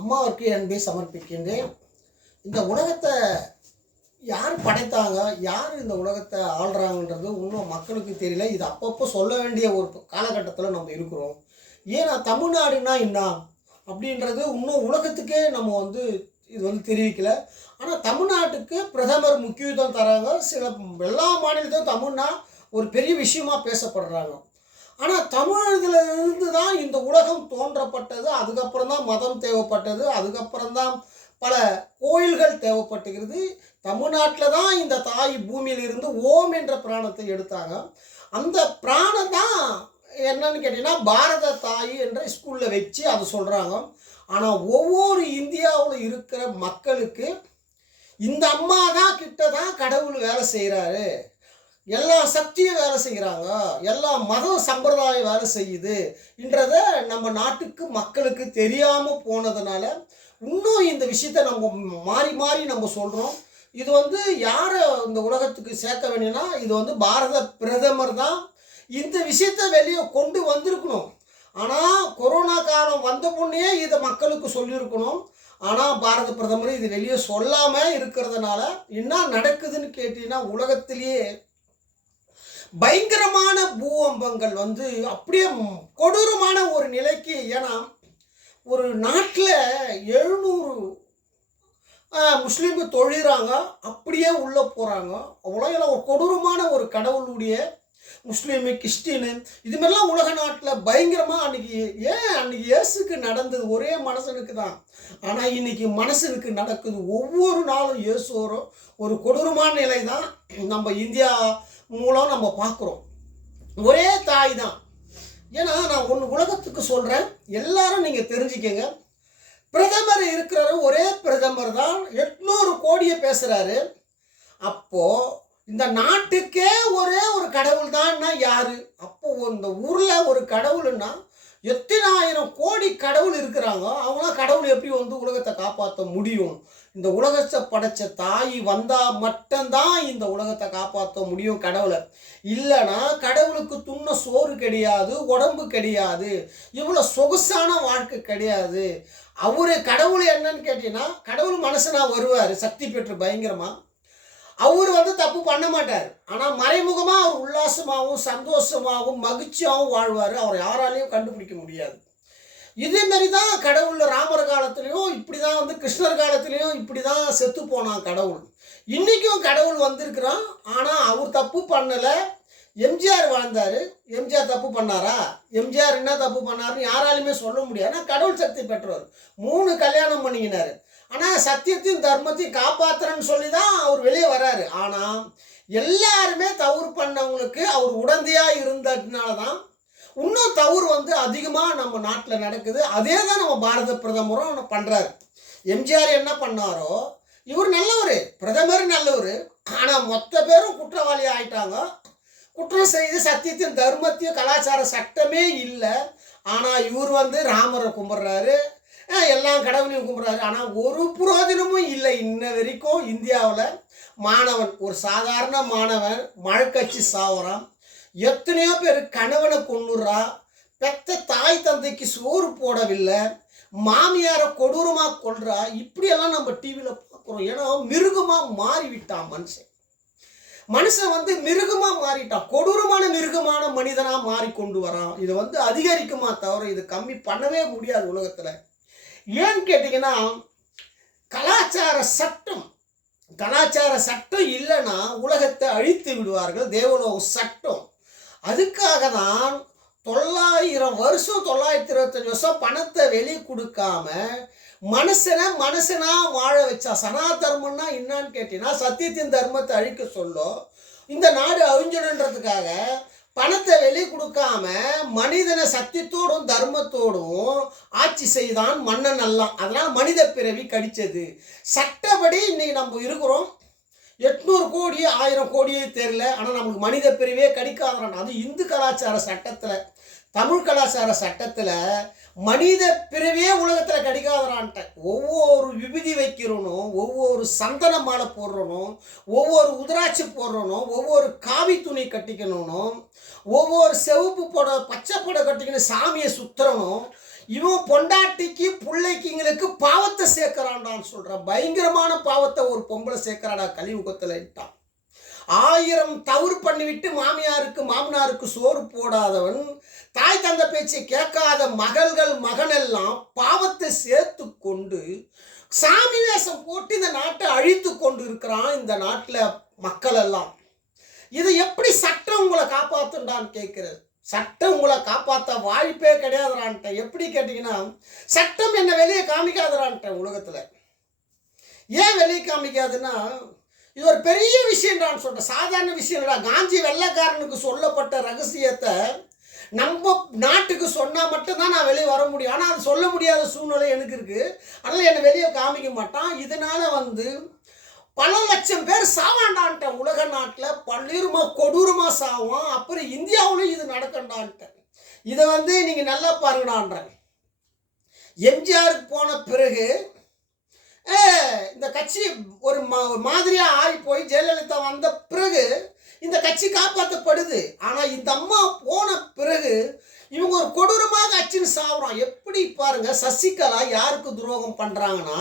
அம்மாவிற்கு அன்பை சமர்ப்பிக்கின்றேன். இந்த உலகத்தை யார் படைத்தாங்க, யார் இந்த உலகத்தை ஆள்றாங்கன்றது இன்னும் மக்களுக்கு தெரியல. இது அப்பப்போ சொல்ல வேண்டிய ஒரு காலகட்டத்தில் நம்ம இருக்கிறோம். ஏன்னா தமிழ்நாடுனா என்ன அப்படின்றது இன்னும் உலகத்துக்கே நம்ம இது தெரிவிக்கல. ஆனால் தமிழ்நாட்டுக்கு பிரதமர் முக்கியத்துவம் தராங்க. எல்லா மாநிலத்திலும் தமிழ்னா ஒரு பெரிய விஷயமா பேசப்படுறாங்க. ஆனால் தமிழகத்தில் இருந்து தான் இந்த உலகம் தோன்றப்பட்டது. அதுக்கப்புறம் தான் மதம் தேவைப்பட்டது. அதுக்கப்புறம் தான் பல கோயில்கள் தேவைப்பட்டுகிறது. தமிழ்நாட்டில் தான் இந்த தாய் பூமியில் இருந்து ஓம் என்ற பிராணத்தை எடுத்தாங்க. அந்த பிராணம் தான் என்னன்னு கேட்டிங்கன்னா பாரத தாய் என்ற ஸ்கூலில் வச்சு அது சொல்கிறாங்க. ஆனால் ஒவ்வொரு இந்தியாவில் இருக்கிற மக்களுக்கு இந்த அம்மா தான் கிட்ட தான் கடவுள் வேலை செய்கிறாரு, எல்லா சக்தியும் வேலை செய்கிறாங்க, எல்லா மத சம்பிரதாயம் வேலை செய்யுது என்றதை நம்ம நாட்டுக்கு மக்களுக்கு தெரியாமல் போனதுனால இன்னும் இந்த விஷயத்தை நம்ம மாறி மாறி நம்ம சொல்கிறோம். இது யாரை இந்த உலகத்துக்கு சேர்க்க வேணும்னா இது பாரத பிரதமர் தான் இந்த விஷயத்தை வெளியே கொண்டு வந்திருக்கணும். ஆனால் கொரோனா காலம் வந்த பொண்ணே இதை மக்களுக்கு சொல்லியிருக்கணும். ஆனால் பாரத பிரதமர் இது வெளியே சொல்லாமல் இருக்கிறதுனால என்ன நடக்குதுன்னு கேட்டீங்கன்னா உலகத்திலேயே பயங்கரமான பூகம்பங்கள் அப்படியே கொடூரமான ஒரு நிலைக்கு. ஏன்னா ஒரு நாட்டில் 700 முஸ்லீமு தொழுகிறாங்க, அப்படியே உள்ளே போகிறாங்க. அவ்வளோ ஒரு கொடூரமான ஒரு கடவுளுடைய முஸ்லீமு கிறிஸ்டினு இதுமாரிலாம் உலக நாட்டில் பயங்கரமாக அன்றைக்கி இயேசுக்கு நடந்தது ஒரே மனுஷனுக்கு தான். ஆனால் இன்றைக்கி மனுஷனுக்கு நடக்குது. ஒவ்வொரு நாளும் இயேசுவரும் ஒரு கொடூரமான நிலை தான் நம்ம இந்தியா மூலம் நம்ம பார்க்குறோம். ஒரே தாய் தான். ஏன்னா நான் ஒன்று உலகத்துக்கு சொல்கிறேன், எல்லாரும் நீங்கள் தெரிஞ்சுக்கங்க. பிரதமர் இருக்கிற ஒரே பிரதமர் தான் 800 கோடியை பேசுகிறாரு. அப்போது இந்த நாட்டுக்கே ஒரே ஒரு கடவுள் தான்னா யார்? அப்போது இந்த ஊரில் ஒரு கடவுள்னா எத்தனை ஆயிரம் கோடி கடவுள் இருக்கிறாங்க. அவங்களாம் கடவுள் எப்படி உலகத்தை காப்பாற்ற முடியும்? இந்த உலகத்தை படைச்ச தாய் வந்தால் மட்டும்தான் இந்த உலகத்தை காப்பாற்ற முடியும் கடவுளை. இல்லைன்னா கடவுளுக்கு துண்ண சோறு கிடையாது, உடம்பு கிடையாது, இவ்வளோ சொகுசான வாழ்க்கை கிடையாது. கடவுள் என்னன்னு கேட்டீங்கன்னா கடவுள் மனுஷனாக வருவார் சக்தி பெற்று பயங்கரமாக. அவர் தப்பு பண்ண மாட்டார். ஆனால் மறைமுகமாக அவர் உல்லாசமாகவும் சந்தோஷமாகவும் மகிழ்ச்சியாகவும் வாழ்வார். அவர் யாராலையும் கண்டுபிடிக்க முடியாது. இதேமாரி தான் கடவுள் ராமர் காலத்துலேயும் இப்படி தான் கிருஷ்ணர் காலத்துலேயும் இப்படி தான் செத்து போனான் கடவுள். இன்றைக்கும் கடவுள் வந்திருக்கிறான். ஆனால் அவர் தப்பு பண்ணலை. எம்ஜிஆர் வாழ்ந்தார். எம்ஜிஆர் தப்பு பண்ணாரா? எம்ஜிஆர் என்ன தப்பு பண்ணாருன்னு யாராலையுமே சொல்ல முடியாது. ஆனால் கடவுள் சக்தி பெற்றவர். 3 கல்யாணம் பண்ணிக்கினார். ஆனால் சத்தியத்தையும் தர்மத்தையும் காப்பாற்றுறேன்னு சொல்லி தான் அவர் வெளியே வராரு. ஆனால் எல்லாருமே தவறு பண்ணவங்களுக்கு அவர் உடந்தையாக இருந்ததுனால தான் இன்னும் தவறு அதிகமாக நம்ம நாட்டில் நடக்குது. அதே தான் நம்ம பாரத பிரதமரும் பண்ணுறாரு. எம்ஜிஆர் என்ன பண்ணாரோ இவர் நல்லவர், பிரதமர் நல்லவர். ஆனால் மொத்த பேரும் குற்றவாளி ஆயிட்டாங்க. குற்றம் செய்து சத்தியத்தையும் தர்மத்தையும் கலாச்சார சட்டமே இல்லை. ஆனால் இவர் ராமரை கும்பிட்றாரு, எல்லா கடவுளையும் கும்பிட்றாரு. ஆனால் ஒரு புரோஜனமும் இல்லை. இன்ன வரைக்கும் இந்தியாவில் மாணவன், ஒரு சாதாரண மாணவன் மழைக்கட்சி சாவுறான். எத்தனையோ பேர் கணவனை கொண்டுறா, பெத்த தாய் தந்தைக்கு சோறு போடவில்லை, மாமியாரை கொடூரமாக கொள்றா. இப்படியெல்லாம் நம்ம டிவியில் பார்க்குறோம். ஏன்னா மிருகமாக மாறிவிட்டான் மனுஷன் மிருகமாக மாறிட்டான். கொடூரமான மிருகமான மனிதனாக மாறி கொண்டு வரான். இது அதிகரிக்குமா தவிர இது கம்மி பண்ணவே முடியாது உலகத்தில். ஏன்னு கேட்டிங்கன்னா கலாச்சார சட்டம் இல்லைன்னா உலகத்தை அழித்து விடுவார்கள். தேவலோக சட்டம். அதுக்காக தான் 900 வருஷம் 925 வருஷம் பணத்தை வெளியே கொடுக்காம மனுஷனா வாழ வச்சா. சனாதர்மம்னா என்னன்னு கேட்டீங்கன்னா சத்தியத்தின் தர்மத்தை அழிக்க சொல்லும். இந்த நாடு அழிஞ்சிடுன்றதுக்காக பணத்தை வெளியே கொடுக்காம மனிதனை சத்தியத்தோடும் தர்மத்தோடும் ஆட்சி செய்தான் மன்னன் எல்லாம். அதனால் மனித பிறவி கடிச்சது. சட்டப்படி இன்னைக்கு நம்ம இருக்கிறோம். 800 கோடி 1000 கோடியே தெரியல. ஆனால் நம்மளுக்கு மனித பிரிவே கடிக்காதான். அது இந்து கலாச்சார சட்டத்தில், தமிழ் கலாச்சார சட்டத்தில் மனித பிறவியே உலகத்தில் கடிக்காதான்ட்ட. ஒவ்வொரு விபூதி வைக்கிறனும், ஒவ்வொரு சந்தன மாலை போடுறனும், ஒவ்வொரு உதிராட்சி போடுறனும், ஒவ்வொரு காவி துணி கட்டிக்கணும், ஒவ்வொரு செவப்பு பச்சை புடவை கட்டிக்கணும், சாமியை சுற்றுறணும். இவன் பொண்டாட்டிக்கு பிள்ளைக்குங்களுக்கு பாவத்தை சேர்க்கிறான்டான்னு சொல்கிறான். பயங்கரமான பாவத்தை ஒரு பொம்பளை சேர்க்கிறாடா கலியுகத்தில்ட்டான். 1000 தவறு பண்ணிவிட்டு மாமியாருக்கு மாமனாருக்கு சோறு போடாதவன், தாய் தந்த பேச்சை கேட்காத மகள்கள் மகனெல்லாம் பாவத்தை சேர்த்து கொண்டு சாமி வேஷம் போட்டு இந்த நாட்டை அழித்து கொண்டு இருக்கிறான். இந்த நாட்டில் மக்கள் எல்லாம் இது எப்படி சட்டம் உங்களை காப்பாற்றுண்டான்னு கேட்குறது. சட்டம் உங்களை காப்பாற்ற வாய்ப்பே கிடையாதுறான்ட்ட. எப்படி கேட்டிங்கன்னா, சட்டம் என்னை வெளியே காமிக்காதுறான்ட்ட உலகத்தில். ஏன் வெளியே காமிக்காதுன்னா, இது ஒரு பெரிய விஷயம்டான்னு சொல்கிறேன். சாதாரண விஷயம் இல்லைடா. காஞ்சி வெள்ளைக்காரனுக்கு சொல்லப்பட்ட ரகசியத்தை நம்ம நாட்டுக்கு சொன்னால் மட்டும்தான் நான் வெளியே வர முடியும். ஆனால் அது சொல்ல முடியாத சூழ்நிலை எனக்கு இருக்குது. அதனால் என்னை வெளியே காமிக்க மாட்டான். இதனால் பல லட்சம் பேர் சாவாண்டான்ட்ட. உலக நாட்டில் பல்லுருமாக கொடூரமாக சாவான். அப்புறம் இந்தியாவிலும் இது நடக்கண்டான்ட்ட. இதை நீங்கள் நல்லா பாருங்கடான்றேன். எம்ஜிஆருக்கு போன பிறகு இந்த கட்சி ஒரு மாதிரியாக ஆகி போய் ஜெயலலிதா வந்த பிறகு இந்த கட்சி காப்பாற்றப்படுது. ஆனால் இந்த அம்மா போன பிறகு இவங்க ஒரு கொடூரமாக அச்சுன்னு சாப்பிட்றான். எப்படி பாருங்க, சசிகலா யாருக்கு துரோகம் பண்ணுறாங்கன்னா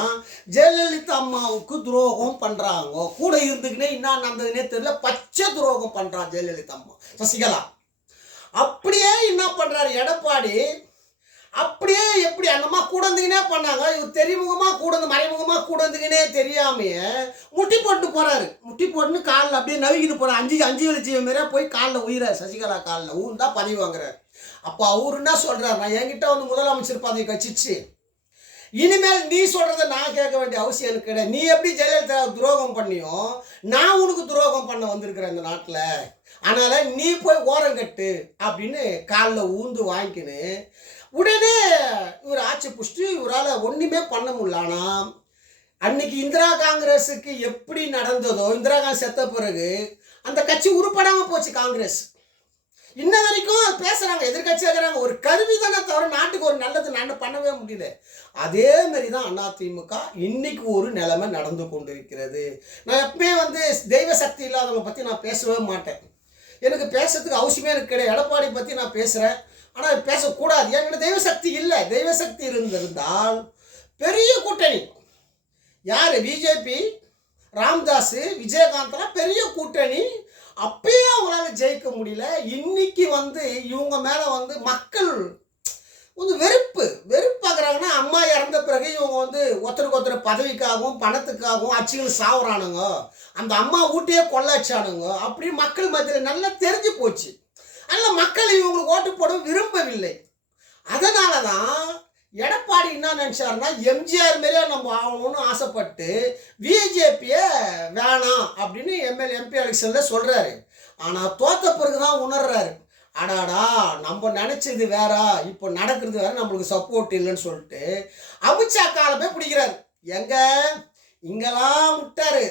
ஜெயலலிதா அம்மாவுக்கு துரோகம் பண்ணுறாங்க. கூட இருந்துக்கினே என்ன நடந்ததுன்னே தெரியல, பச்சை துரோகம் பண்ணுறான் ஜெயலலிதா அம்மா சசிகலா. அப்படியே என்ன பண்ணுறாரு எடப்பாடி, அப்படியே எப்படி அந்தம்மா கூட இருந்துக்கினே பண்ணாங்க. இவர் தெரிமுகமாக கூட வந்து மறைமுகமாக கூட இருந்துக்கினே தெரியாமையே முட்டி போட்டு போகிறாரு. முட்டி போட்டுன்னு காலில் அப்படியே நவிக்கிட்டு போகிறார். அஞ்சு வெளிச்சிய மாரியே போய் காலில் உயிரார். சசிகலா காலில் ஊர்ந்தா பதவி வாங்குறாரு. அப்போ அவரு என்ன சொல்கிறார், நான் என்கிட்ட வந்து முதலமைச்சர் பதவி கட்சிச்சு, இனிமேல் நீ சொல்கிறத நான் கேட்க வேண்டிய அவசியம் எனக்கு கிடையாது. நீ எப்படி ஜெயலலிதா துரோகம் பண்ணியோ நான் உனக்கு துரோகம் பண்ண வந்திருக்கிறேன் இந்த நாட்டில். அதனால் நீ போய் ஓரம் கட்டு அப்படின்னு காலில் ஊந்து வாங்கிக்கின்னு உடனே இவர் ஆட்சி புஷ்டி இவரால் ஒன்றுமே பண்ண முடியல. ஆனால் அன்னைக்கு இந்திரா காங்கிரஸுக்கு எப்படி நடந்ததோ, இந்திரா காந்தி செத்த பிறகு அந்த கட்சி உருப்படாமல் போச்சு. காங்கிரஸ் இன்ன வரைக்கும் பேசுகிறாங்க, எதிர்கட்சியாக இருக்கிறாங்க. ஒரு கருவி தானே தவிர நாட்டுக்கு ஒரு நல்லது பண்ணவே முடியல. அதே மாதிரி தான் அதிமுக இன்னைக்கு ஒரு நிலைமை நடந்து கொண்டிருக்கிறது. நான் எப்பவுமே தெய்வ சக்தி இல்லாதவங்க பற்றி நான் பேசவே மாட்டேன். எனக்கு பேசுறதுக்கு அவசியமே எனக்கு கிடையாது. எடப்பாடி பற்றி நான் பேசுகிறேன், ஆனால் பேசக்கூடாது. என்கிட்ட தெய்வ சக்தி இல்லை. தெய்வ சக்தி இருந்திருந்தால் பெரிய கூட்டணி யார், பிஜேபி, ராம்தாஸ், விஜயகாந்த்லாம் பெரிய கூட்டணி. அப்பயே அவங்களால ஜெயிக்க முடியல. இன்னைக்கு இவங்க மேலே மக்கள் வெறுப்பாக்குறாங்கன்னா, அம்மா இறந்த பிறகு இவங்க ஒருத்தருக்கு ஒருத்தர் பதவிக்காகவும் பணத்துக்காகவும் அச்சுகள் சாவுறானுங்க, அந்த அம்மா ஊட்டியே கொள்ளாச்சானுங்க அப்படி மக்கள் மத்தியில் நல்லா தெரிஞ்சு போச்சு. அதனால் மக்கள் இவங்களுக்கு ஓட்டு போட விரும்பவில்லை. அதனால தான் எடப்பாடி என்ன நினச்சாருன்னா, எம்ஜிஆர் மாரியே நம்ம ஆகணும்னு ஆசைப்பட்டு பிஜேபியை வேணாம் அப்படின்னு எம்பி எலெக்ஷனில் சொல்கிறாரு. ஆனால் தோற்ற பிறகு தான் உணர்றாரு, அடாடா நம்ம நினச்சது வேற, இப்போ நடக்கிறது வேற, நம்மளுக்கு சப்போர்ட் இல்லைன்னு சொல்லிட்டு அமித்ஷா காலை போய் பிடிக்கிறாரு. எங்க இங்கெல்லாம் விட்டாரு.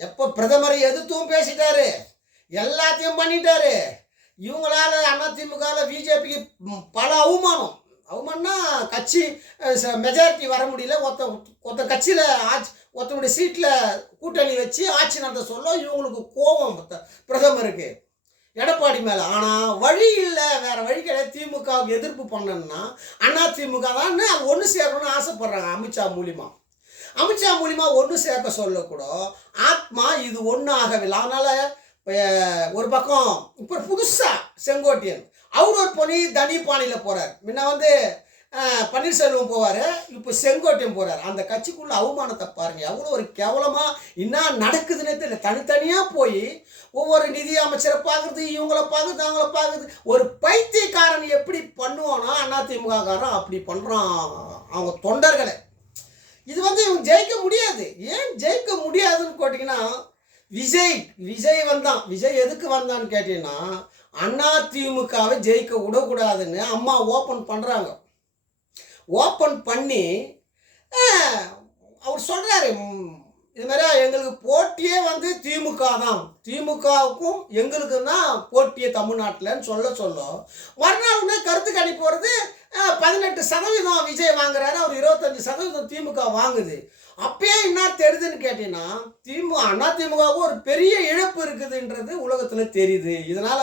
எப்போ பிரதமரை எதிர்த்தும் பேசிட்டாரு, எல்லாத்தையும் பண்ணிட்டாரு. இவங்களால அதிமுகவில் பிஜேபிக்கு பல அவமானம்னா கட்சி மெஜாரிட்டி வர முடியல. ஒருத்த கட்சியில் ஒருத்தனுடைய சீட்டில் கூட்டணி வச்சு ஆட்சி நடத்த சொல்ல இவங்களுக்கு கோபம் பிரதமருக்கு எடப்பாடி மேலே. ஆனால் வழி இல்லை, வேறு வழி கிடையாது. திமுகவுக்கு எதிர்ப்பு பண்ணணும்னா அதிமுக தான் அது ஒன்று சேர்க்கணும்னு ஆசைப்படுறாங்க. அமித்ஷா மூலிமா ஒன்று சேர்க்க சொல்லக்கூட ஆத்மா இது ஒன்று ஆகவில்லை. அதனால் ஒரு பக்கம் இப்போ புதுசாக செங்கோட்டையன் அவர் ஒரு பொண்ணி தனி பாணியில் போகிறார். முன்ன பன்னீர்செல்வம் போவார், இப்போ செங்கோட்டையன் போகிறார். அந்த கட்சிக்குள்ள அவமானத்தை பாருங்கள், எவ்வளோ ஒரு கேவலமாக என்ன நடக்குதுன்னே தெரியல. தனித்தனியாக போய் ஒவ்வொரு நிதி அமைச்சரை பார்க்குறது, இவங்கள பார்க்குறது, அவங்கள பார்க்குறது. ஒரு பைத்தியக்காரன் எப்படி பண்ணுவானோ அதிமுககாரன் அப்படி பண்ணுறான் அவங்க தொண்டர்களை. இது இவங்க ஜெயிக்க முடியாது. ஏன் ஜெயிக்க முடியாதுன்னு கேட்டிங்கன்னா, விஜய் வந்தான். விஜய் எதுக்கு வந்தான்னு கேட்டீங்கன்னா, அதிமுகவை ஜெயிக்க விடக்கூடாதுன்னு அம்மா ஓப்பன் பண்ணுறாங்க. ஓப்பன் பண்ணி அவர் சொல்கிறாரு, இது மாதிரி எங்களுக்கு போட்டியே திமுக தான், திமுகவுக்கும் எங்களுக்கும் தான் போட்டியே தமிழ்நாட்டில்னு சொல்ல மறுநாள் கருத்து கணிப்பு வருது. 18% விஜய் வாங்குறாரு, அவர் 25% திமுக வாங்குது. அப்பயே என்ன தெரியுதுன்னு கேட்டீங்கன்னா, அதிமுகவும் ஒரு பெரிய இழப்பு இருக்குதுன்றது உலகத்தில் தெரியுது. இதனால்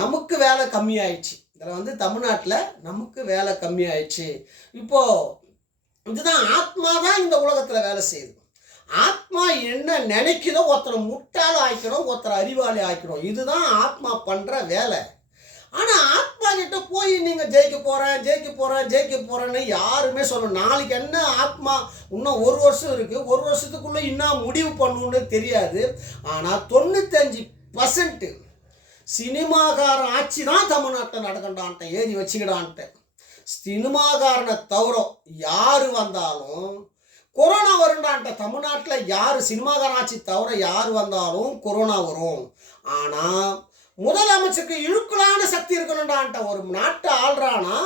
நமக்கு வேலை கம்மியாயிடுச்சு. இதில் வந்து தமிழ்நாட்டில் நமக்கு வேலை கம்மியாயிடுச்சு. இப்போது இதுதான் ஆத்மா தான் இந்த உலகத்தில் வேலை செய்யுது. ஆத்மா என்ன நினைக்குதோ ஒருத்தரை முட்டாள் ஆக்கணும், ஒருத்தரை அறிவாளி ஆக்கணும். இதுதான் ஆத்மா பண்ணுற வேலை. ஆனால் ஆத்மா கிட்ட போய் நீங்கள் ஜெயிக்க போகிறேன்னு யாருமே சொல்லணும். நாளைக்கு என்ன ஆத்மா இன்னும் 1 வருஷம் இருக்குது, 1 வருஷத்துக்குள்ளே இன்னும் முடிவு பண்ணணுன்னு தெரியாது. ஆனால் 95% சினிமாக்காரன் ஆட்சி தான் தமிழ்நாட்டில் நடக்கண்டான்ட்டேன், ஏறி வச்சுக்கிடான்ட்டேன். சினிமாக்காரனை தவிர யார் வந்தாலும் கொரோனா வருண்டான்ட்ட. தமிழ்நாட்டில் யார் சினிமாக்காரன் ஆட்சி தவிர யார் வந்தாலும் கொரோனா வரும். ஆனால் முதலமைச்சருக்கு இழுக்கலான சக்தி இருக்கணும்டான்ட்ட. ஒரு நாட்டை ஆள்றானா,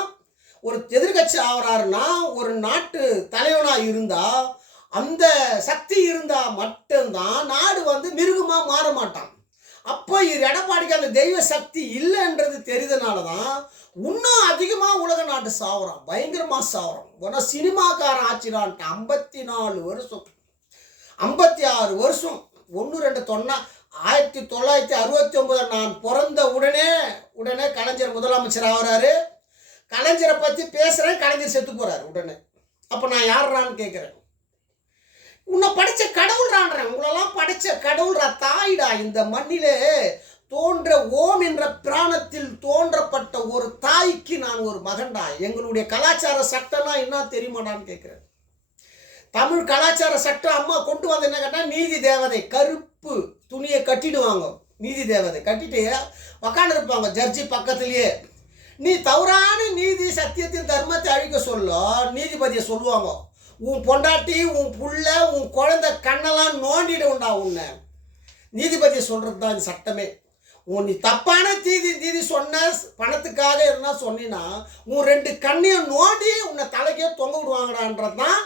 ஒரு எதிர்கட்சி ஆகிறாருன்னா, ஒரு நாட்டு தலைவனாக இருந்தால் அந்த சக்தி இருந்தால் மட்டும்தான் நாடு வந்து மிருகமாக மாற மாட்டான். அப்போ எடப்பாடிக்கு அந்த தெய்வ சக்தி இல்லைன்றது தெரிந்தனால தான் இன்னும் அதிகமாக உலக நாட்டு சாவுறான், பயங்கரமாக சாவுறான். உடனே சினிமாக்காரன் ஆட்சிடான்ட்டு 54 வருஷம் 56 வருஷம் 1969 நான் பிறந்த உடனே கலைஞர் முதலமைச்சர் ஆகிறாரு. கலைஞரை பற்றி பேசுகிறேன், கலைஞர் செத்து போகிறார் உடனே. அப்போ நான் யார்றான்னு கேட்குறேன். உன்னை படைச்ச கடவுள்றான்றேன், உங்களெல்லாம் படைச்ச கடவுள்ரா, தாயிடா. இந்த மண்ணிலே தோன்ற ஓம் என்ற பிராணத்தில் தோன்றப்பட்ட ஒரு தாய்க்கு நான் ஒரு மகன்டா. எங்களுடைய கலாச்சார சட்டம்னா என்ன தெரியுமாடான்னு கேட்குறேன். தமிழ் கலாச்சார சட்டம் அம்மா கொண்டு வந்து என்ன கேட்டால், நீதி தேவதை கருப்பு துணியை கட்டிடுவாங்க. நீதி தேவதை கட்டிட்டு உக்காந்துருப்பாங்க ஜட்ஜி பக்கத்துலேயே. நீ தவறான நீதி சத்தியத்தின் தர்மத்தை அழிக்க சொல்ல நீதிபதியை சொல்லுவாங்க, உன் பொண்டாட்டி உன் புள்ள உன் குழந்தை கண்ணெல்லாம் நோண்டிடுண்டா உன்னை. நீதிபதி சொல்கிறது தான் இந்த சட்டமே. நீ தப்பான நீதி சொன்ன பணத்துக்காக என்ன சொன்னா உன் 2 கண்ணையும் நோண்டி உன்னை தலைக்கே தொங்க விடுவாங்கடான்றது தான்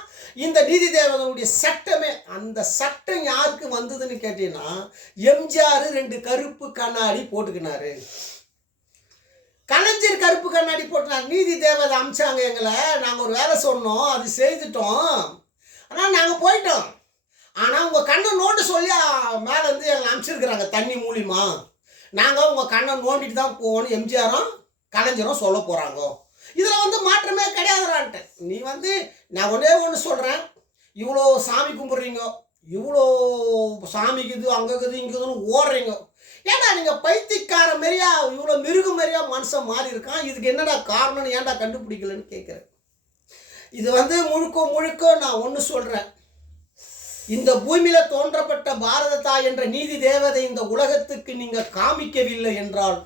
இந்த நீதி தேவதனுடைய சட்டமே. அந்த சட்டம் யாருக்கு வந்ததுன்னு கேட்டீங்கன்னா, எம்ஜிஆர் 2 கருப்பு கண்ணாடி போட்டுக்கினாரு. கலைஞர் கருப்பு கண்ணாடி போட்டுனார். நீதி தேவதை அமிச்சாங்க எங்களை, நாங்கள் ஒரு வேலை சொன்னோம், அது செய்துட்டோம், ஆனால் நாங்கள் போயிட்டோம். ஆனால் உங்கள் கண்ணை நோண்ட சொல்லி மேலே வந்து எங்களை அனுப்பிச்சிருக்கிறாங்க தண்ணி மூலியமா. நாங்கள் உங்கள் கண்ணை நோண்டிட்டு தான் போவோன்னு எம்ஜிஆரும் கலைஞரும் சொல்ல போகிறாங்க. இதில் வந்து மாற்றமே கிடையாதுறான்ட்டு. நீ வந்து நான் ஒன்று சொல்கிறேன், இவ்வளோ சாமி கும்பிட்றீங்க, இவ்வளோ சாமிக்கு இது அங்கே இங்குதுன்னு ஓடுறீங்க. ஏன்டா நீங்கள் பைத்தியக்கார மாரியா இவ்வளோ மிருக மாரியா மனுஷன் மாறி இருக்கான், இதுக்கு என்னடா காரணம்னு ஏன்டா கண்டுபிடிக்கலன்னு கேட்குறேன். இது வந்து முழுக்க நான் ஒன்று சொல்கிறேன், இந்த பூமியில் தோன்றப்பட்ட பாரத தாய் என்ற நீதி தேவதை இந்த உலகத்துக்கு நீங்கள் காமிக்கவில்லை என்றால்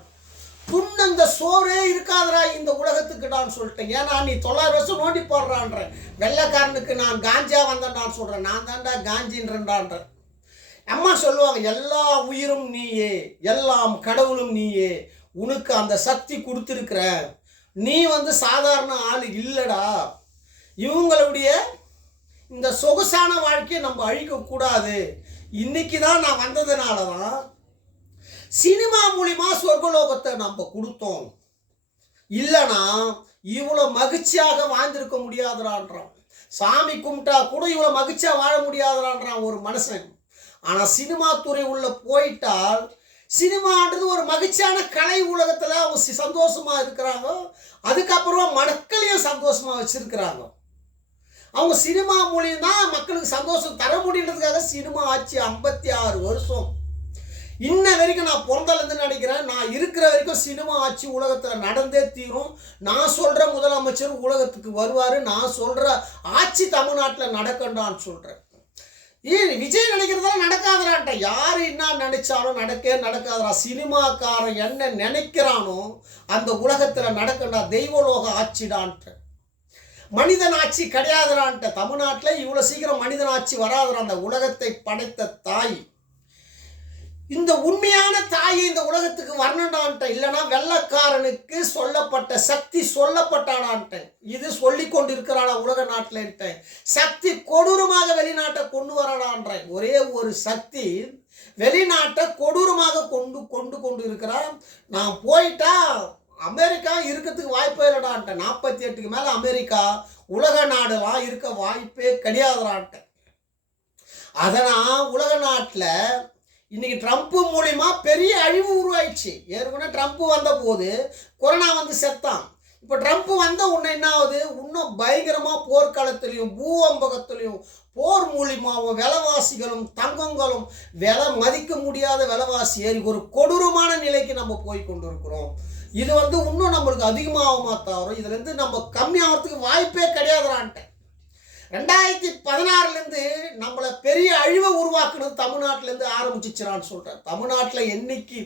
துண்ணந்த சோறே இருக்காதரா இந்த உலகத்துக்குடான்னு சொல்லிட்டேன். ஏன்னா நீ 900 வருஷம் நோண்டி போடுறான்ற வெள்ளைக்காரனுக்கு நான் காஞ்சியா வந்தேன்டான்னு சொல்கிறேன், நான் தான்டா காஞ்சின்றேன்டான்ற. அம்மா சொல்லுவாங்க, எல்லா உயிரும் நீயே, எல்லாம் கடவுளும் நீயே, உனக்கு அந்த சக்தி கொடுத்துருக்குற, நீ வந்து சாதாரண ஆள் இல்லைடா. இவங்களுடைய இந்த சொகுசான வாழ்க்கையை நம்ம அழிக்கக்கூடாது. இன்னைக்கு தான் நான் வந்ததுனால தான் சினிமா மூலிமா சொர்க்கலோகத்தை நம்ம கொடுத்தோம், இல்லைனா இவ்வளோ மகிழ்ச்சியாக வாழ்ந்திருக்க முடியாதுறான்றான். சாமி கும்பிட்டா கூட இவ்வளோ மகிழ்ச்சியாக வாழ முடியாதுறான்றான் ஒரு மனுஷன். ஆனால் சினிமா துறை உள்ள போயிட்டால் சினிமான்றது ஒரு மகிழ்ச்சியான கலை உலகத்தில் அவங்க சந்தோஷமாக இருக்கிறாங்க. அதுக்கப்புறமா மக்களையும் சந்தோஷமாக வச்சுருக்கிறாங்க. அவங்க சினிமா மூலியம் தான் மக்களுக்கு சந்தோஷம் தர முடியுன்றதுக்காக சினிமா ஆச்சு 56 வருஷம். இன்ன வரைக்கும் நான் பிறந்தலேருந்து நினைக்கிறேன், நான் இருக்கிற வரைக்கும் சினிமா ஆட்சி உலகத்தில் நடந்தே தீரும். நான் சொல்கிற முதலமைச்சர் உலகத்துக்கு வருவார், நான் சொல்கிற ஆட்சி தமிழ்நாட்டில் நடக்கண்டான்னு சொல்கிறேன். விஜய் நினைக்கிறதெல்லாம் நடக்காதரான்ட்ட. யார் என்ன நினைச்சாலும் நடக்காதரா. சினிமாக்காரன் என்ன நினைக்கிறானோ அந்த உலகத்தில் நடக்கண்டா. தெய்வலோக ஆட்சிடான்ட்ட, மனிதன் ஆட்சி கிடையாதுறான்ட்ட. தமிழ்நாட்டில் இவ்வளோ சீக்கிரம் மனிதன் ஆட்சி வராதுறான். அந்த உலகத்தை படைத்த தாய், இந்த உண்மையான தாயை இந்த உலகத்துக்கு வரணுண்டான்ட்ட. இல்லைனா வெள்ளக்காரனுக்கு சொல்லப்பட்ட சக்தி சொல்லப்பட்டாடான்ட்டேன். இது சொல்லி கொண்டு இருக்கிறானா உலக நாட்டில்ட்டேன். சக்தி கொடூரமாக வெளிநாட்டை கொண்டு வரடான்றேன். ஒரே ஒரு சக்தி வெளிநாட்டை கொடூரமாக கொண்டு இருக்கிறான். நான் போயிட்டா அமெரிக்கா இருக்கிறதுக்கு வாய்ப்பே இல்லைடான்ட்டேன். 48க்கு மேலே அமெரிக்கா உலக நாடுலாம் இருக்க வாய்ப்பே கிடையாதுடான்ட்டேன். அதனால் உலக நாட்டில் இன்னைக்கு ட்ரம்ப் மூலிமா பெரிய அழிவு உருவாயிடுச்சு. ஏற்கனவே ட்ரம்ப் வந்த போது கொரோனா வந்து செத்தான். இப்போ ட்ரம்ப் வந்த உடனே என்ன ஆகுது, இன்னும் பயங்கரமாக போர்க்காலத்திலையும் பூவம்பகத்திலையும் போர் மூலியமாகவும் விலைவாசிகளும் தங்கங்களும் விலை மதிக்க முடியாத விலைவாசி ஏறி ஒரு கொடூரமான நிலைக்கு நம்ம போய் கொண்டு இருக்கிறோம். இது வந்து இன்னும் நம்மளுக்கு அதிகமாகுமா தவிர இதுலேருந்து நம்ம கம்மியாகிறதுக்கு வாய்ப்பே கிடையாதுறான்ட்டேன். 2016 நம்மளை பெரிய அழிவை உருவாக்குனது தமிழ்நாட்டிலேருந்து ஆரம்பிச்சிச்சிரான்னு சொல்கிறேன். தமிழ்நாட்டில் என்னைக்கு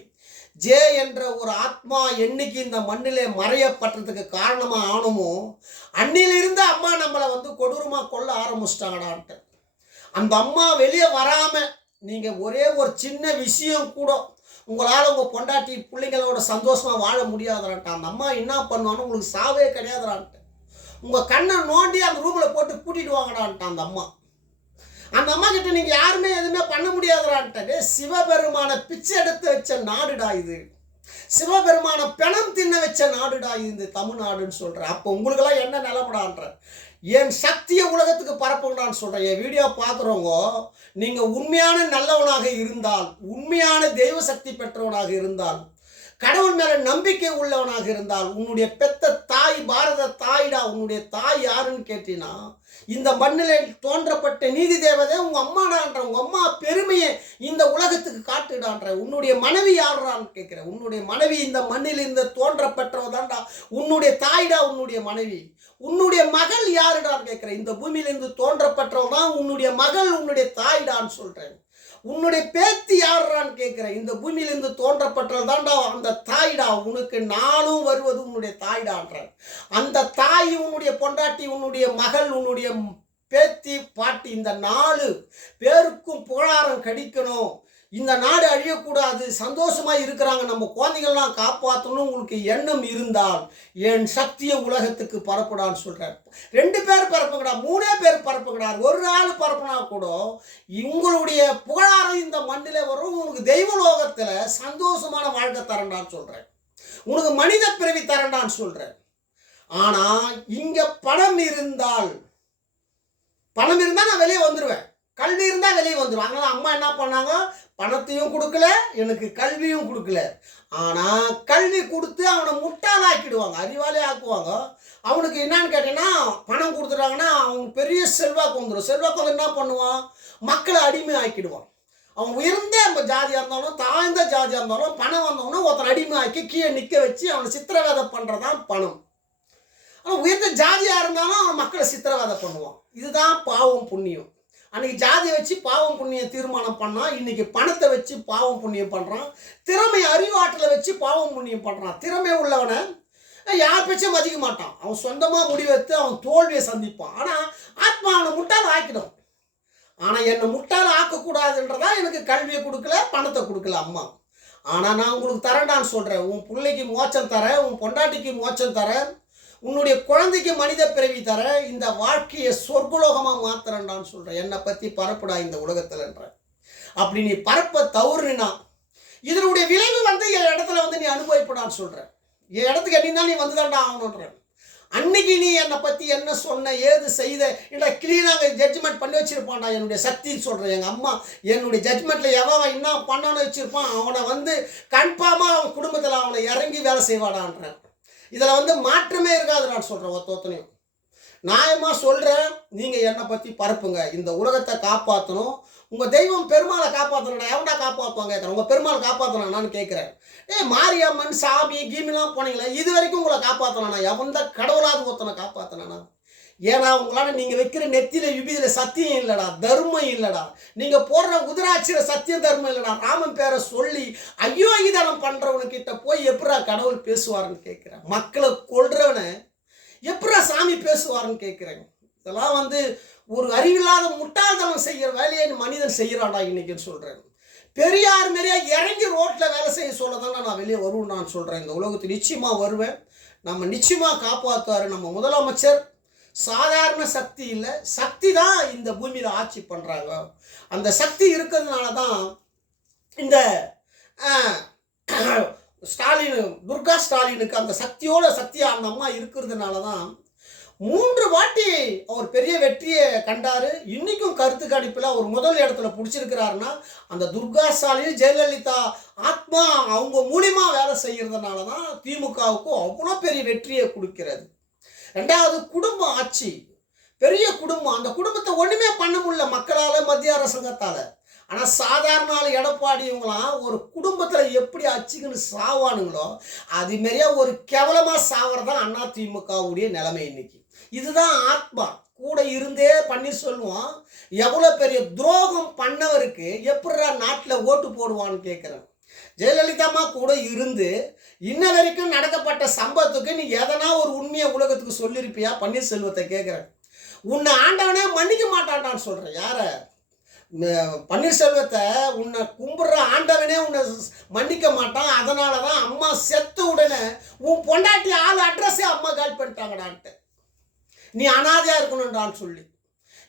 ஜே என்ற ஒரு ஆத்மா என்னைக்கு இந்த மண்ணிலே மறையப்பட்டதுக்கு காரணமாக ஆனமோ அன்னிலிருந்து அம்மா நம்மளை வந்து கொடூரமாக கொல்ல ஆரம்பிச்சிட்டாங்கடான்ட்டு. அந்த அம்மா வெளியே வராமல் நீங்கள் ஒரே ஒரு சின்ன விஷயம் கூட உங்களால் உங்கள் பொண்டாட்டி பிள்ளைங்களோட சந்தோஷமாக வாழ முடியாதான்ட்டு. அந்த அம்மா என்ன பண்ணுவான்னு உங்களுக்கு சாவே கிடையாதுறான்ட்டு. உங்கள் கண்ணை நோண்டி அந்த ரூமில் போட்டு கூட்டிகிட்டு வாங்கடான்ட்டான் அந்த அம்மா. அந்த அம்மா கிட்ட நீங்கள் யாருமே எதுவுமே பண்ண முடியாதுறான்ட்டு. சிவபெருமான பிச்சை எடுத்து வச்ச நாடுடா இது, சிவபெருமான பிணம் தின்ன வச்ச நாடுடா இது தமிழ்நாடுன்னு சொல்கிறேன். அப்போ உங்களுக்கெல்லாம் என்ன நிலப்படான்ற என் சக்தியை உலகத்துக்கு பரப்புங்கடான்னு சொல்கிறேன். என் வீடியோ பார்க்குறவங்க நீங்கள் உண்மையான நல்லவனாக இருந்தால், உண்மையான தெய்வ சக்தி பெற்றவனாக இருந்தால், கடவுள் மேலே நம்பிக்கை உள்ளவனாக இருந்தால், உன்னுடைய பெத்த தாய் பாரத தாய்டா. உன்னுடைய தாய் யாருன்னு கேட்டீங்கன்னா இந்த மண்ணில் தோன்றப்பட்ட நீதி தேவதை உங்கள் அம்மாடான்ற. உங்கள் அம்மா பெருமையை இந்த உலகத்துக்கு காட்டுடான்ற. உன்னுடைய மனைவி யாருடான்னு கேட்குறேன். உன்னுடைய மனைவி இந்த மண்ணில் இந்த தோன்றப்பட்டவதான்டா உன்னுடைய தாய்டா. உன்னுடைய மனைவி, உன்னுடைய மகள் யாருடான்னு கேட்குறேன். இந்த பூமியிலிருந்து தோன்றப்பட்டவன் தான் உன்னுடைய மகள், உன்னுடைய தாய்டான்னு சொல்கிறேன். உன்னுடைய பேத்தி யாருடான்னு கேட்குறேன். இந்த பூமியிலிருந்து தோன்றப்பட்டது தான்டா அந்த தாய்டா. உனக்கு நானும் வருவது உன்னுடைய தாய்டான்ற. அந்த தாய் உன்னுடைய பொண்டாட்டி, உன்னுடைய மகள், உன்னுடைய பேத்தி, பாட்டி, இந்த 4 பேருக்கும் புகழாரம் கடிக்கணும். இந்த நாடு அழியக்கூடாது, சந்தோஷமாக இருக்கிறாங்க, நம்ம குழந்தைகள்லாம் காப்பாற்றணும் உங்களுக்கு எண்ணம் இருந்தால் என் சக்தியை உலகத்துக்கு பரப்புடான்னு சொல்கிறேன். 2 பேர் பரப்புங்கடா, 3 பேர் பரப்புங்கடா, ஒரு ஆள் பரப்புனா கூட உங்களுடைய புகழாரம் இந்த மண்ணில் வரும். உங்களுக்கு தெய்வலோகத்தில் சந்தோஷமான வாழ்க்கை தரண்டான்னு சொல்கிறேன். உனக்கு மனித பிறவி தரண்டான்னு சொல்கிறேன். ஆனால் இங்கே பணம் இருந்தால் நான் வெளியே வந்துடுவேன். கல்வி இருந்தால் வெளியே வந்துடும். அதனால் அம்மா என்ன பண்ணாங்க, பணத்தையும் கொடுக்கல, எனக்கு கல்வியும் கொடுக்கல. ஆனால் கல்வி கொடுத்து அவனை முட்டாளாக்கிடுவாங்க, அறிவாளி ஆக்குவாங்க. அவனுக்கு என்னன்னு கேட்டீங்கன்னா பணம் கொடுத்துட்டாங்கன்னா அவன் பெரிய செல்வாக்கு வந்துடும். செல்வாக்கு வந்து என்ன பண்ணுவான், மக்களை அடிமை ஆக்கிடுவான். அவன் உயர்ந்த ஜாதியாக இருந்தாலும் தாழ்ந்த ஜாதியாக இருந்தாலும் பணம் வந்தவொன்னா ஒருத்தன் அடிமை ஆக்கி கீழே நிற்க வச்சு அவனை சித்திரவதை பண்ணுறதான் பணம். ஆனால் உயர்ந்த ஜாதியாக இருந்தாலும் அவன் மக்களை சித்திரவதை பண்ணுவான். இதுதான் பாவம் புண்ணியம். அன்றைக்கி ஜாதியை வச்சு பாவம் புண்ணியம் தீர்மானம் பண்ணான், இன்றைக்கி பணத்தை வச்சு பாவம் புண்ணியம் பண்ணுறான். திறமை அறிவாற்றலை வச்சு பாவம் புண்ணியம் பண்ணுறான். திறமை உள்ளவனை யார் பேச்சும் மதிக்க மாட்டான். அவன் சொந்தமாக முடிவெடுத்து அவன் தோல்வியை சந்திப்பான். ஆனால் ஆத்மா அவனை முட்டாள் ஆக்கிடும். ஆனால் என்னை முட்டாள் ஆக்கக்கூடாதுன்றதா எனக்கு கல்வியை கொடுக்கல, பணத்தை கொடுக்கல அம்மா. ஆனால் நான் உங்களுக்கு தரேன்டான்னு சொல்கிறேன். உன் பிள்ளைக்கு மோட்சம் தரேன், உன் பொண்டாட்டிக்கு மோட்சம் தரேன், உன்னுடைய குழந்தைக்கு மனித பிறவி தர, இந்த வாழ்க்கையை சொர்க்கலோகமாக மாத்திரண்டான்னு சொல்கிறேன். என்னை பற்றி பரப்புடா இந்த உலகத்தில்ன்ற. அப்படி நீ பரப்ப தவறுனா இதனுடைய விளைவு வந்து என் இடத்துல வந்து நீ அனுபவிப்படான்னு சொல்கிறேன். என் இடத்துக்கு எப்படின்னா நீ வந்து தான்டா ஆகணுன்றேன். அன்னைக்கு நீ என்னை பற்றி என்ன சொன்ன, ஏது செய்த, இல்லை கிளீனாக ஜட்ஜ்மெண்ட் பண்ணி வச்சுருப்பான்டா. என்னுடைய சக்தின்னு சொல்கிறேன். எங்கள் அம்மா என்னுடைய ஜட்ஜ்மெண்ட்டில் எவன் என்ன பண்ணணும்னு வச்சுருப்பான், அவனை வந்து கன்ஃபார்மாக அவன் குடும்பத்தில் அவனை இறங்கி வேலை செய்வாடான்றேன். இதில் வந்து மாற்றமே இருக்காது நான் சொல்கிறேன். ஒருத்தனையும் நியாயமாக சொல்கிறேன். நீங்கள் என்னை பற்றி பரப்புங்க, இந்த உலகத்தை காப்பாற்றணும். உங்கள் தெய்வம் பெருமாளை காப்பாற்றணும்டா. எவன்டா காப்பாற்றுவாங்க கேட்குறேன். உங்கள் பெருமாள் காப்பாற்றணும் நான் கேட்குறேன். மாரியம்மன் சாமி கீமிலாம் போனீங்களே, இது வரைக்கும் உங்களை காப்பாற்றணா? எவன் தான் கடவுளாவது ஒருத்தனை காப்பாற்றினா? ஏன்னா உங்களால் நீங்கள் வைக்கிற நெத்தியில் விபீதியில் சத்தியம் இல்லைடா, தர்மம் இல்லைடா. நீங்கள் போடுற உதிராட்சியில் சத்தியம் தர்மம் இல்லைடா. ராமன் பேரை சொல்லி அயோக்கிதனம் பண்ணுறவனுக்கிட்ட போய் எப்படா கடவுள் பேசுவாருன்னு கேட்குறேன். மக்களை கொள்றவனை எப்படா சாமி பேசுவாருன்னு கேட்குறேன். இதெல்லாம் வந்து ஒரு அறிவில்லாத முட்டாள்தனம் செய்கிற வேலையை மனிதன் செய்கிறான்டா இன்னைக்குன்னு சொல்கிறேன். பெரியார் மாரியா இறங்கி ரோட்டில் வேலை செய்ய சொல்ல தானே நான் வெளியே வருவேன் நான் சொல்கிறேன். இந்த உலகத்துக்கு நிச்சயமாக வருவேன். நம்ம நிச்சயமாக காப்பாற்றுவார் நம்ம முதலமைச்சர். சாதாரண சக்தி இல்லை, சக்தி தான் இந்த பூமியில் ஆட்சி பண்ணுறாங்க. அந்த சக்தி இருக்கிறதுனால தான் இந்த ஸ்டாலின், துர்கா ஸ்டாலினுக்கு அந்த சக்தியோட சக்தியாக அந்த அம்மா இருக்கிறதுனால தான் 3 வாட்டி அவர் பெரிய வெற்றியை கண்டாரு. இன்னைக்கும் கருத்து கணிப்பில் அவர் முதல் இடத்துல பிடிச்சிருக்கிறாருன்னா அந்த துர்கா ஸ்டாலின் ஜெயலலிதா ஆத்மா அவங்க மூலியமா வேலை செய்யறதுனால தான் திமுகவுக்கு அவ்வளோ பெரிய வெற்றியை கொடுக்கிறது. 2வது குடும்ப ஆட்சி, பெரிய குடும்பம். அந்த குடும்பத்தை ஒண்ணுமே பண்ண முடியல மக்களால், மத்திய அரசாங்கத்தால். ஆனால் சாதாரண ஆள் எடப்பாடி இவங்களாம் ஒரு குடும்பத்தில் எப்படி அச்சுக்குன்னு சாவானுங்களோ அதுமாரியா ஒரு கேவலமாக சாவறதான் அதிமுகவுடைய நிலைமை இன்னைக்கு. இதுதான் ஆத்மா. கூட இருந்தே பன்னீர்செல்வம் எவ்வளோ பெரிய துரோகம் பண்ணவருக்கு எப்படா நாட்டில் ஓட்டு போடுவான்னு கேட்குறேன். ஜெயலலிதாமா கூட இருந்து இன்ன வரைக்கும் நடக்கப்பட்ட சம்பவத்துக்கு நீ எதனா ஒரு உண்மையை உலகத்துக்கு சொல்லியிருப்பியா? பன்னீர்செல்வத்தை கேட்குறேன். உன்னை ஆண்டவனே மன்னிக்க மாட்டான்டான்னு சொல்கிறேன். யாரை? பன்னீர்செல்வத்தை உன்னை கும்பிட்ற ஆண்டவனே உன்னை மன்னிக்க மாட்டான். அதனால தான் அம்மா செத்த உடனே உன் பொண்டாட்டி ஆள் அட்ரஸே அம்மா கால் பண்ணிட்டாங்கடான்ட்டு, நீ அனாதையாக இருக்கணும்டான்னு சொல்லி.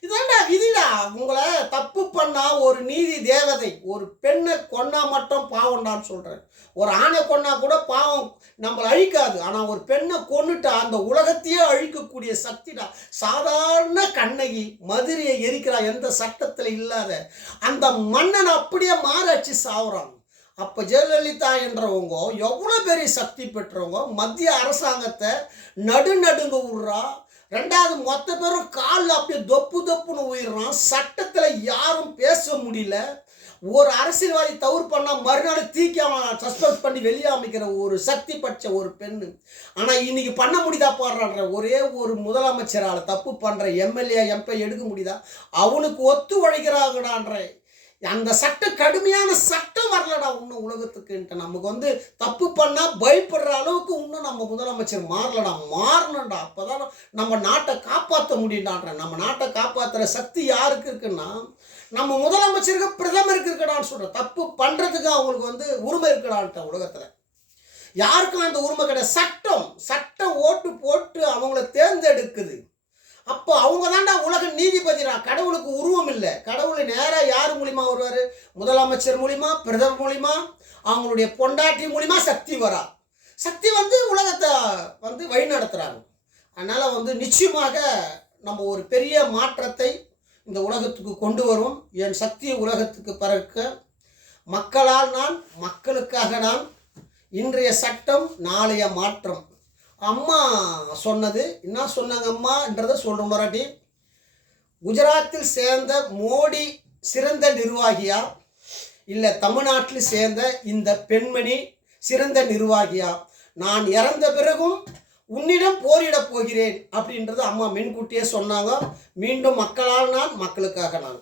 இதாண்டா விதிடா. உங்களை தப்பு பண்ணா ஒரு நீதி தேவதை ஒரு பெண்ணை கொன்னா மட்டும் பாவம்டான்னு சொல்கிறேன். ஒரு ஆணை கொன்னா கூட பாவம் நம்மளை அழிக்காது. ஆனால் ஒரு பெண்ணை கொன்னுட்டா அந்த உலகத்தையே அழிக்கக்கூடிய சக்திடா. சாதாரண கண்ணகி மதுரையை எரிக்கிறா, எந்த சட்டத்தில் இல்லாத அந்த மன்னனை அப்படியே மாறாச்சு சாவுறாங்க. அப்போ ஜெயலலிதா என்றவங்க எவ்வளோ பெரிய சக்தி பெற்றவங்க, மத்திய அரசாங்கத்தை நடுநடுங்க விடுறா. 2வது மொத்த பேரும் காலில் அப்படியே தொப்பு தொப்புன்னு உயிர்றான். சட்டத்தில் யாரும் பேச முடியல. ஒரு அரசியல்வாதி தவறு பண்ணால் மறுநாள் தீக்கி அவன் சஸ்பெண்ட் பண்ணி வெளியே அமைக்கிற ஒரு சக்தி பட்ச ஒரு பெண்ணு. ஆனால் இன்னைக்கு பண்ண முடியுதா பாடுறான்ற ஒரே ஒரு முதலமைச்சரால் தப்பு பண்ணுற எம்எல்ஏ எம்பி எடுக்க முடியுதா? அவனுக்கு ஒத்து உழைக்கிறாங்கடான்ற அந்த சட்டம் கடுமையான சட்டம் வரலடா இன்னும் உலகத்துக்குன்ட்டு. நமக்கு தப்பு பண்ணால் பயப்படுற அளவுக்கு இன்னும் நம்ம முதலமைச்சர் மாறலடா. மாறணும்டா. அப்போ தான் நம்ம நாட்டை காப்பாற்ற முடியும்டான்ற. நம்ம நாட்டை காப்பாற்றுற சக்தி யாருக்கு இருக்குன்னா நம்ம முதலமைச்சருக்கு பிரதமருக்கு இருக்கடான்னு சொல்கிறேன். தப்பு பண்ணுறதுக்கு அவங்களுக்கு உரிமை இருக்கடான்ட்ட. உலகத்தில் யாருக்கும் அந்த உரிமை கிடையாது. சட்டம் ஓட்டு போட்டு அவங்கள தேர்ந்தெடுக்குது. அப்போ அவங்க தாண்டா உலக நீதிபதிடா. கடவுளுக்கு உருவம் இல்லை. கடவுள் நேராக யார் மூலிமா வருவார்? முதலமைச்சர் மூலிமா, பிரதமர் மூலிமா, அவங்களுடைய பொண்டாட்டி மூலிமா சக்தி வரா. சக்தி உலகத்தை வழி நடத்துகிறாங்க. அதனால் நிச்சயமாக நம்ம ஒரு பெரிய மாற்றத்தை இந்த உலகத்துக்கு கொண்டு வரும். என் சக்தியை உலகத்துக்கு பறக்க மக்களால் நான், மக்களுக்காக நான். இன்றைய சட்டம் நாளைய மாற்றம். அம்மா சொன்னது என்ன சொன்னாங்க அம்மான்றதை சொல்கிறோம் மராட்டி. குஜராத்தில் சேர்ந்த மோடி சிறந்த நிர்வாகியா இல்லை தமிழ்நாட்டில் சேர்ந்த இந்த பெண்மணி சிறந்த நிர்வாகியா? நான் இறந்த பிறகும் உன்னிடம் போரிடப் போகிறேன் அப்படின்றது அம்மா முன்கூட்டியே சொன்னாங்க. மீண்டும் மக்களால் நான், மக்களுக்காக நான்.